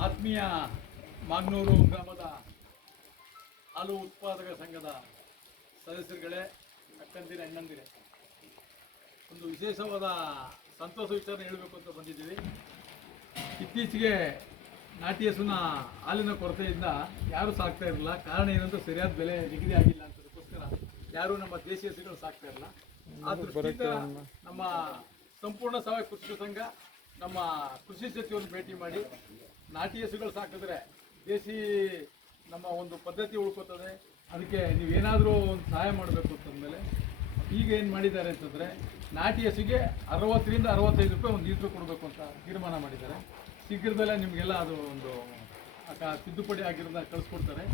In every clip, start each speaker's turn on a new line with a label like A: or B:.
A: ಆತ್ಮೀಯ ಮಾಗ್ನೂರು ಗ್ರಾಮದ ಹಾಲು ಉತ್ಪಾದಕ ಸಂಘದ ಸದಸ್ಯರುಗಳೇ ಅಕ್ಕಂದಿರ ಅಣ್ಣಂದಿರೆ ಒಂದು ವಿಶೇಷವಾದ ಸಂತೋಷ ವಿಚಾರ ಹೇಳಬೇಕು ಅಂತ ಬಂದಿದ್ದೀವಿ. ಇತ್ತೀಚೆಗೆ ನಾಟಿ ಹಸುನ ಹಾಲಿನ ಕೊರತೆಯಿಂದ ಯಾರು ಸಾಕ್ತಾ ಇರಲಿಲ್ಲ. ಕಾರಣ ಏನಂತ ಸರಿಯಾದ ಬೆಲೆ ನಿಗದಿ ಆಗಿಲ್ಲ ಅಂತದಕ್ಕೋಸ್ಕರ ಯಾರು ನಮ್ಮ ದೇಶಿ ಹಸುಗಳು ಸಾಕ್ತಾ ಇರಲಿಲ್ಲ. ಆ ದೃಷ್ಟಿಯಿಂದ ನಮ್ಮ ಸಂಪೂರ್ಣ ಸಾವಯವ ಕೃಷಿ ಸಂಘ ನಮ್ಮ ಕೃಷಿ ಸಚಿವರನ್ನು ಭೇಟಿ ಮಾಡಿ ನಾಟಿ ಹಸುಗಳು ಸಾಕಿದ್ರೆ ದೇಸಿ ನಮ್ಮ ಒಂದು ಪದ್ಧತಿ ಉಳ್ಕೋತದೆ. ಅದಕ್ಕೆ ನೀವೇನಾದರೂ ಒಂದು ಸಹಾಯ ಮಾಡಬೇಕು ಅಂತಂದಮೇಲೆ ಈಗ ಏನು ಮಾಡಿದ್ದಾರೆ ಅಂತಂದರೆ ನಾಟಿ ಹಸುಗೆ ಅರವತ್ತರಿಂದ ಅರವತ್ತೈದು ರೂಪಾಯಿ ಒಂದು ಲೀಟ್ರ್ ಕೊಡಬೇಕು ಅಂತ ತೀರ್ಮಾನ ಮಾಡಿದ್ದಾರೆ. ಶೀಘ್ರದಲ್ಲೇ ನಿಮಗೆಲ್ಲ ಅದು ಒಂದು ತಿದ್ದುಪಡಿ ಆಗಿರೋದನ್ನ ಕಳಿಸ್ಕೊಡ್ತಾರೆ.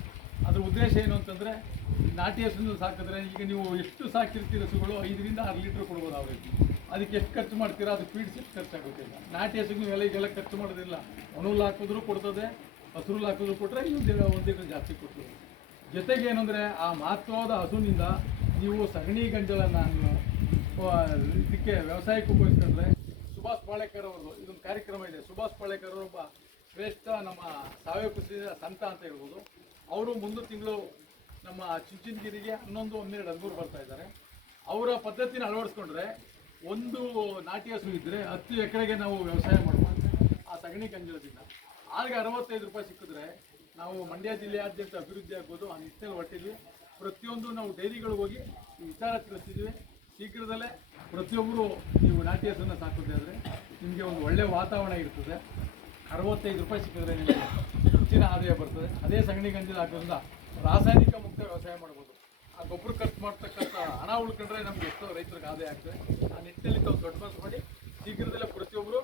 A: ಅದ್ರ ಉದ್ದೇಶ ಏನು ಅಂತಂದರೆ ನಾಟಿ ಹಸುನಲ್ಲಿ ಸಾಕಿದ್ರೆ ಈಗ ನೀವು ಎಷ್ಟು ಸಾಕಿರ್ತೀರ ಹಸುಗಳು? ಐದರಿಂದ ಆರು ಲೀಟ್ರ್ ಕೊಡ್ಬೋದು ಅವ್ರಿಗೆ ಅದಕ್ಕೆ ಎಷ್ಟು ಖರ್ಚು ಮಾಡ್ತೀರಾ? ಅದು ಫೀಡ್ಸ್ ಎಷ್ಟು ಖರ್ಚಾಗುತ್ತೆ ಈಗ. ನಾಟಿ ಹಸುಗೆ ನೀವೆಲ್ಲ ಖರ್ಚು ಮಾಡೋದಿಲ್ಲ. ಒಣಹುಲ್ ಹಾಕಿದ್ರು ಕೊಡ್ತದೆ, ಹಸುರುಲ್ ಹಾಕಿದ್ರು ಕೊಟ್ಟರೆ ಇನ್ನೊಂದು ಒಂದು ಲೀಟ್ರ್ ಜಾಸ್ತಿ ಕೊಡ್ತದೆ. ಜೊತೆಗೆ ಏನಂದರೆ ಆ ಮಹತ್ವವಾದ ಹಸುವಿನಿಂದ ನೀವು ಸಗಣಿ ಗಂಜಲನ್ನು ಇದಕ್ಕೆ ವ್ಯವಸಾಯಕ್ಕೆ ಉಪಯೋಗಿಸ್ಕೊಂಡ್ರೆ ಸುಭಾಷ್ ಪಾಳೇಕರ್ ಅವರು ಇದೊಂದು ಕಾರ್ಯಕ್ರಮ ಇದೆ. ಸುಭಾಷ್ ಪಾಳೇಕರ್ ಅವರು ಒಬ್ಬ ಶ್ರೇಷ್ಠ ನಮ್ಮ ಸಾವಯವ ಕೃಷಿ ಸಂತ ಅಂತ ಹೇಳ್ಬೋದು. ಅವರು ಮುಂದೆ ತಿಂಗಳು ನಮ್ಮ ಚುಂಚನಗಿರಿಗೆ ಹನ್ನೊಂದು, ಹನ್ನೆರಡು, ಹದಿಮೂರು ಬರ್ತಾ ಇದ್ದಾರೆ. ಅವರ ಪದ್ಧತಿನ ಅಳವಡಿಸ್ಕೊಂಡ್ರೆ ಒಂದು ನಾಟಿ ಹಸು ಇದ್ದರೆ ಹತ್ತು ಎಕರೆಗೆ ನಾವು ವ್ಯವಸಾಯ ಮಾಡ್ಬೋದು. ಆ ಸಗಣಿ ಗಂಜಲದಿಂದ ಆಗ ಅರವತ್ತೈದು ರೂಪಾಯಿ ಸಿಕ್ಕಿದ್ರೆ ನಾವು ಮಂಡ್ಯ ಜಿಲ್ಲೆಯಾದ್ಯಂತ ಅಭಿವೃದ್ಧಿ ಆಗ್ಬೋದು. ಆ ನಿಟ್ಟಿನಲ್ಲಿ ಹೊಟ್ಟಿದ್ವಿ ಪ್ರತಿಯೊಂದು ನಾವು ಡೈರಿಗಳಿಗೆ ಹೋಗಿ ವಿಚಾರ ತಿಳಿಸ್ತಿದ್ವಿ. ಶೀಘ್ರದಲ್ಲೇ ಪ್ರತಿಯೊಬ್ಬರು ನೀವು ನಾಟಿ ಹಸುವನ್ನು ಸಾಕೋದೇ ಆದರೆ ನಿಮಗೆ ಒಂದು ಒಳ್ಳೆಯ ವಾತಾವರಣ ಇರ್ತದೆ. ಅರವತ್ತೈದು ರೂಪಾಯಿ ಸಿಕ್ಕಿದ್ರೆ ನಿಮಗೆ ಹೆಚ್ಚಿನ ಆದಾಯ ಬರ್ತದೆ. ಅದೇ ಸಗಣಿ ಗಂಜಲ ಹಾಕೋದ್ರಿಂದ ರಾಸಾಯನಿಕ ಮುಕ್ತ ವ್ಯವಸಾಯ ಮಾಡ್ಬೋದು. ಗೊಬ್ಬರ ಖರ್ಚು ಮಾಡ್ತಕ್ಕಂಥ ಹಣ ಉಳ್ಕೊಂಡ್ರೆ ನಮ್ಗೆ ಎಷ್ಟೋ ರೈತರಿಗೆ ಆದಾಯ ಆಗ್ತದೆ. ಆ ನಿಟ್ಟಿನಲ್ಲಿ ತಾವು ದೊಡ್ಡ ಮಾಡಿ ಶೀಘ್ರದಲ್ಲೇ ಪ್ರತಿಯೊಬ್ಬರು